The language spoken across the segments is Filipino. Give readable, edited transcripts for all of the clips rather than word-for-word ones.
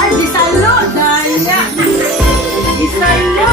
Ay, bisalo! Danya! Bisalo!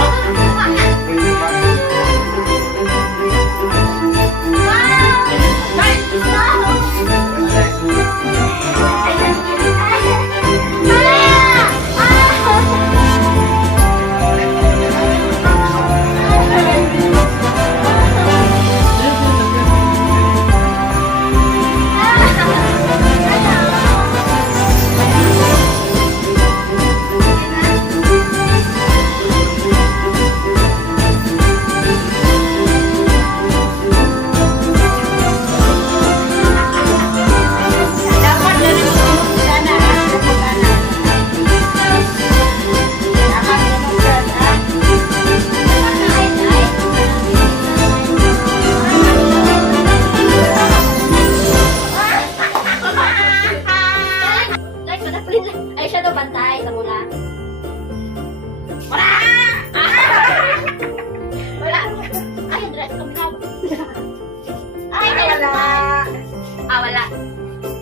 Ay, siya daw bantay sa mula. Wala! Wala. Ay, ang dress kami na. Ay, Wala! wala.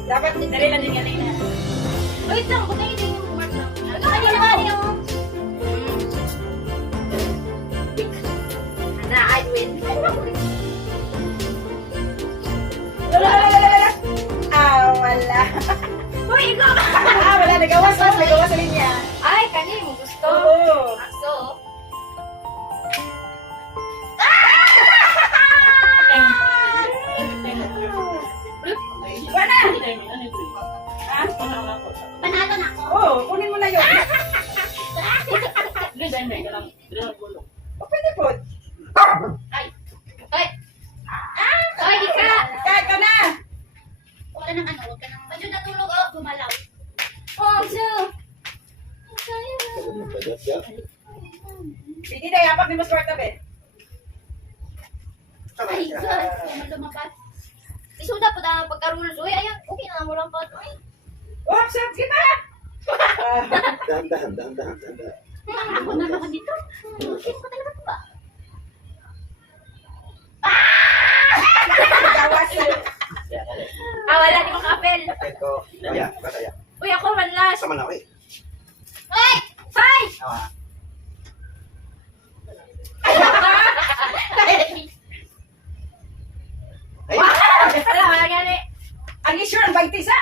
Dapat dali lang din galing na. Wait lang, kung tayo yung mark lang. Ay, naman yung... Na, I win. Wala! Uy, ikaw! Wala, nagawas sa linya. Ay, kani mo gusto. Oo. Akso. Wala! Panalo na ako. Oo, kunin mo na yun. Pwede po. Ay. Ay. Ay, ika! Kahit ka na! Wala nang ano, huwag ka nang... Medyo natulog, oh, gumalaw. Oh, so... Sige na, yapak ni Mas Marta, be. Ay, God. Naman lumapat. Isuda po na pagka-rules. Uy, ayan, okay na mo lang pa. Uy. Oops, oops, kita! Dahan. Ako na naman dito. Okay, ko talaga ito ba? Gawas. Wala, di makapel. Ito, kataya. Uy, ako, one last. Sama na ako eh. Uy! Five! Ay, Wala gani. Ang issue ang bagtisa.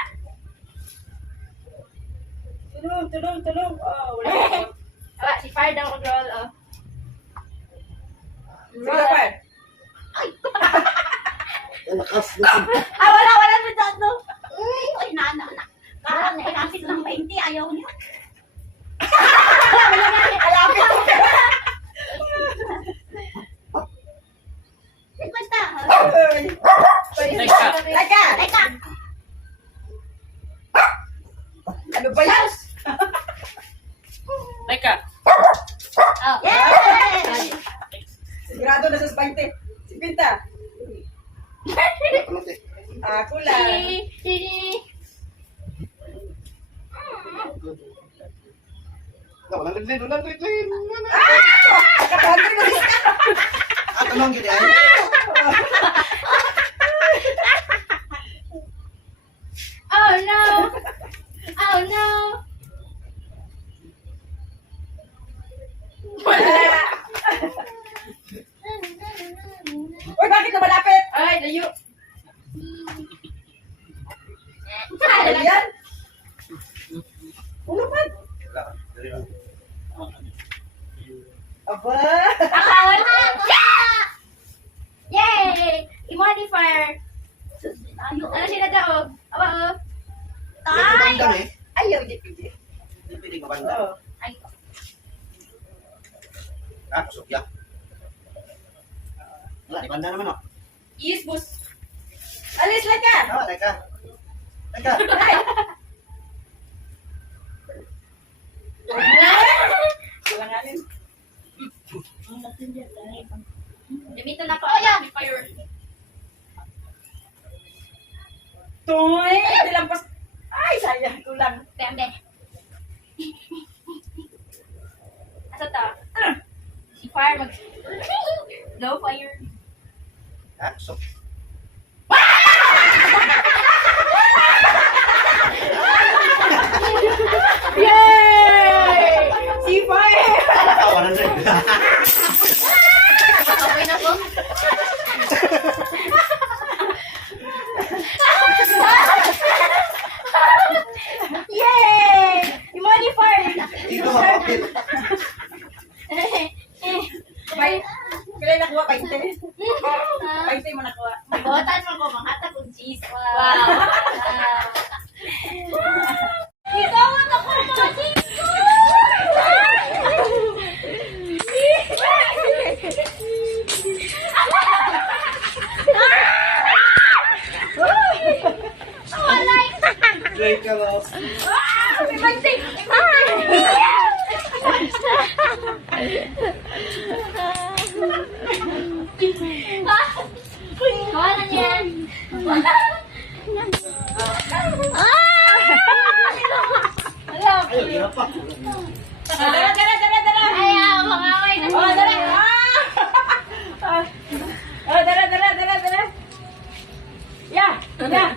Tulong. Oh, wala. Wala, si Fire down control, oh. Sige, Fire. lakas. Wala na dyan, no? Uy, na. Parang nailapit ng 20, ayaw niya. Alapit. Basta. Teka. Teka. Ano ba yan? Teka. Oh. Yay! Sigurado na sa 20. Si Pinta. Ako lang. Walang lidlin. Kapagod na isa. At anong gini ay? Oh no! Oh no! Uy, bakit na malapit? Ay, layo. Ano yan? Ulo pa. Aba. Wala! Yay! I-modifier. Ano sila daw? Awa, oh. Ay! Dami. Ayaw, di pwede. Hindi pwede mabanda. Oo. Ay, Kusok ya. Wala, di banda naman o. Yes, boss. Alis lang ka. Teka. Ay. Walanganin. Gamitin na ko. Oh, yeah. Fire. Toy! Nilampas. Ay, sayang ko lang. Tembe. Asa ta? Si Fire mag... Low fire. Ah, tusok. Yay! Si Fire! Tawanan rin. Okay na po. Yay! Imani Fire! Dito mapapit. May, kailan nakuha? 20? 20 mo nakuha. Magotan mo ko, manghatag kong cheese. Wow. Ikaw ang ako mga cheese ko! Walay! Great ka, boss. May banting! Kawalan yan! Ay, hirap pa. Dara, dara, dara, dara! Ayaw, mangaway na Oh, dara! Oh, dara, dara, dara, dara! Yeah! Yeah!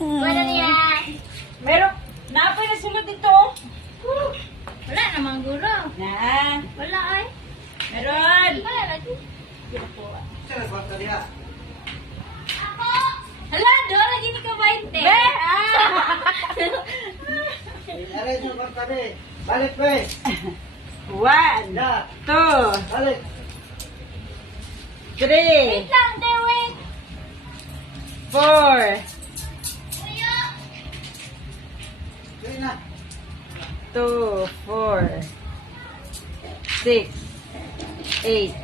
Wala na yan! Meron, naapoy na sunod dito. Wala namang guro. Na, Wala ay. meron. Wala lagi. Saan ang kwarta niya? Hala, doon lagi ni ka 20. Be! Aray yung kwarta ni. Balik, be. 1, Ya, 2, balik. 3, Wait lang, there, wait. 4, Sige na. 2, 4, 6, 8.